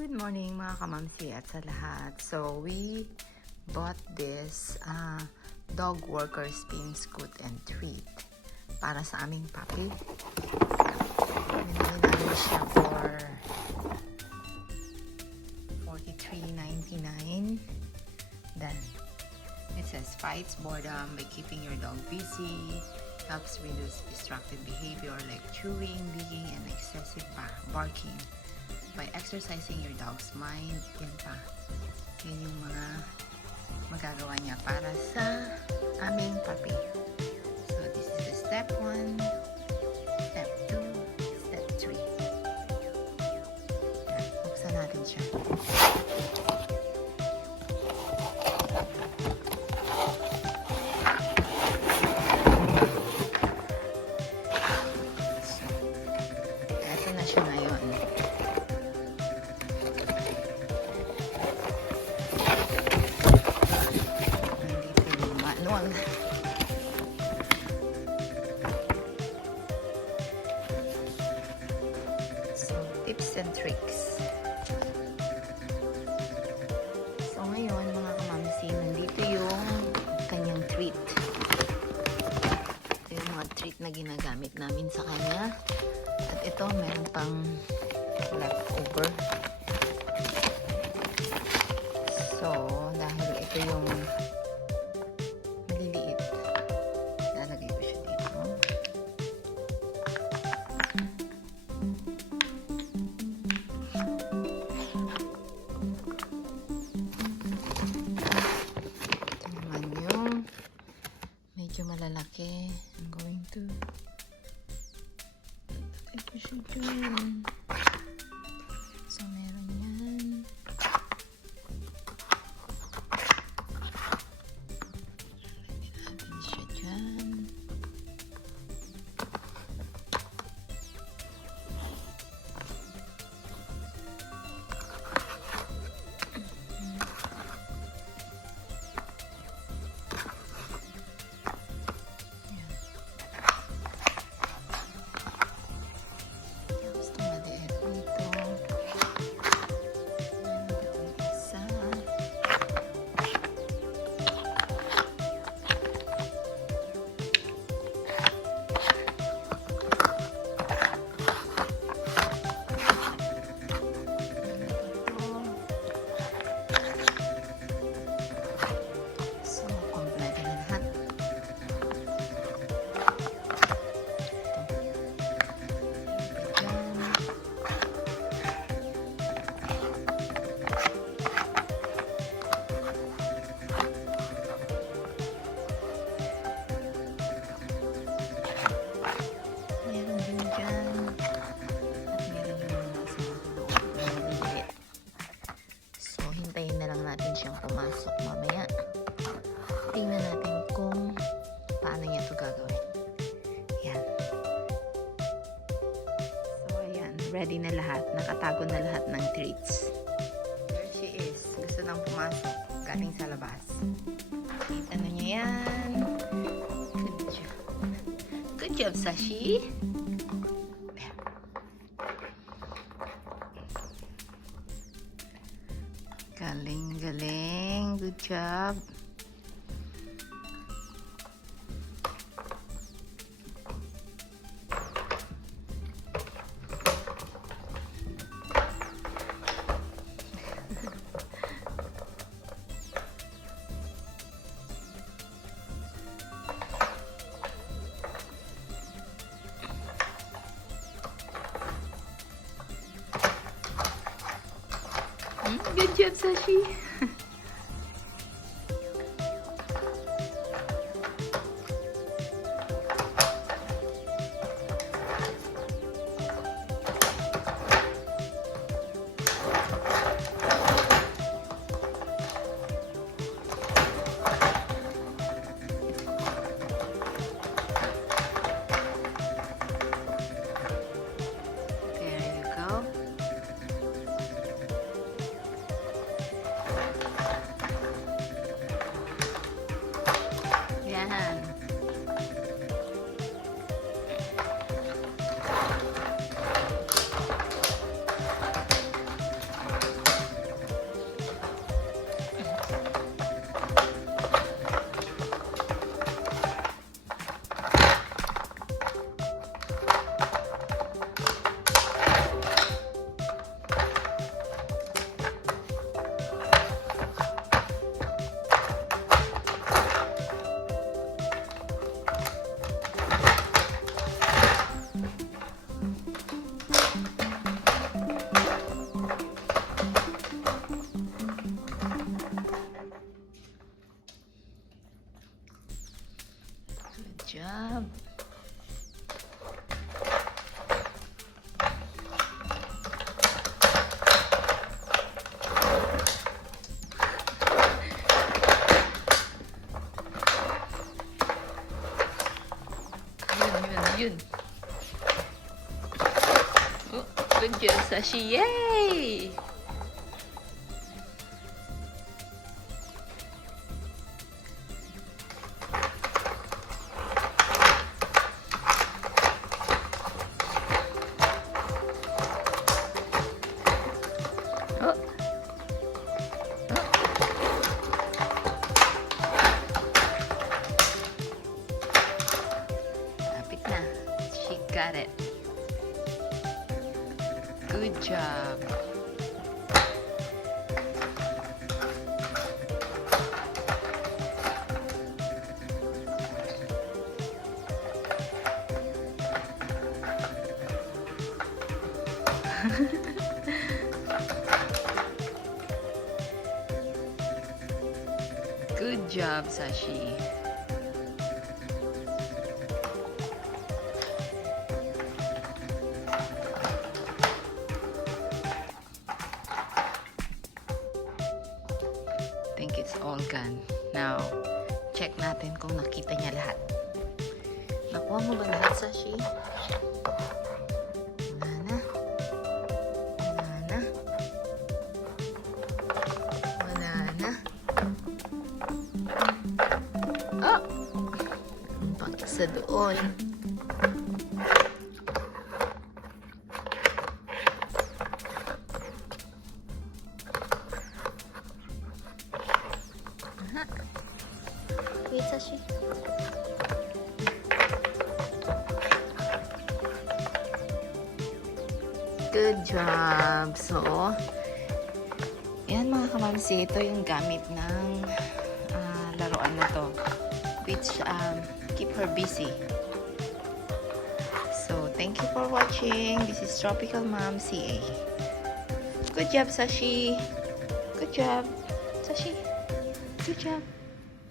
Good morning mga kamamsi at sa lahat. So we bought this dog worker spin, scoot and treat para sa aming puppy. Binili namin siya for $43.99. Then it says fights boredom by keeping your dog busy, helps reduce destructive behavior like chewing, digging, and excessive barking by exercising your dog's mind. Yan pa. Yan yung mga magagawa niya para sa aming puppy. So this is the step 1, step 2, step 3. Yan. Buksan natin siya. Ito na siya ngayon. So, tips and tricks. So, ngayon, mga kamamsi, nandito yung kanyang treat. Ito yung mga treat na ginagamit namin sa kanya. At ito, meron pang leftover. So, dahil ito yung maliliit, lalagay ko siya dito. Ito naman yung medyo malalaki. I'm going to lalagay ko siya dyan. So, meron yan. Natin siya dyan. Natin siyang pumasok mamaya. Tingnan natin kung paano niya ito gagawin. Yan. So, ayan. Ready na lahat. Nakatago na lahat ng treats. There she is. Gusto nang pumasok. Galing sa labas. Kita na niya yan. Good job. Good job, Sashi. Galing, galing. Good job. Good job, Sashi. There you go. Sashi, yay! Oh. Lapit na. She got it. Good job. Good job, Sashi. I think it's all gone. Now, check natin kung nakita niya lahat. Nakuha mo ba lahat, Sashi? Wala na. Wala na. Wala na. Oh! Pang isa doon. Aha. Wait, Sashi. Good job. So, yan mga kamamsi, ito yung gamit ng laruan na to, which keep her busy. So, thank you for watching. This is Tropical Mom CA. Good job, Sashi. Good job, Sashi. Good job.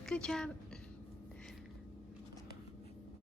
Good job.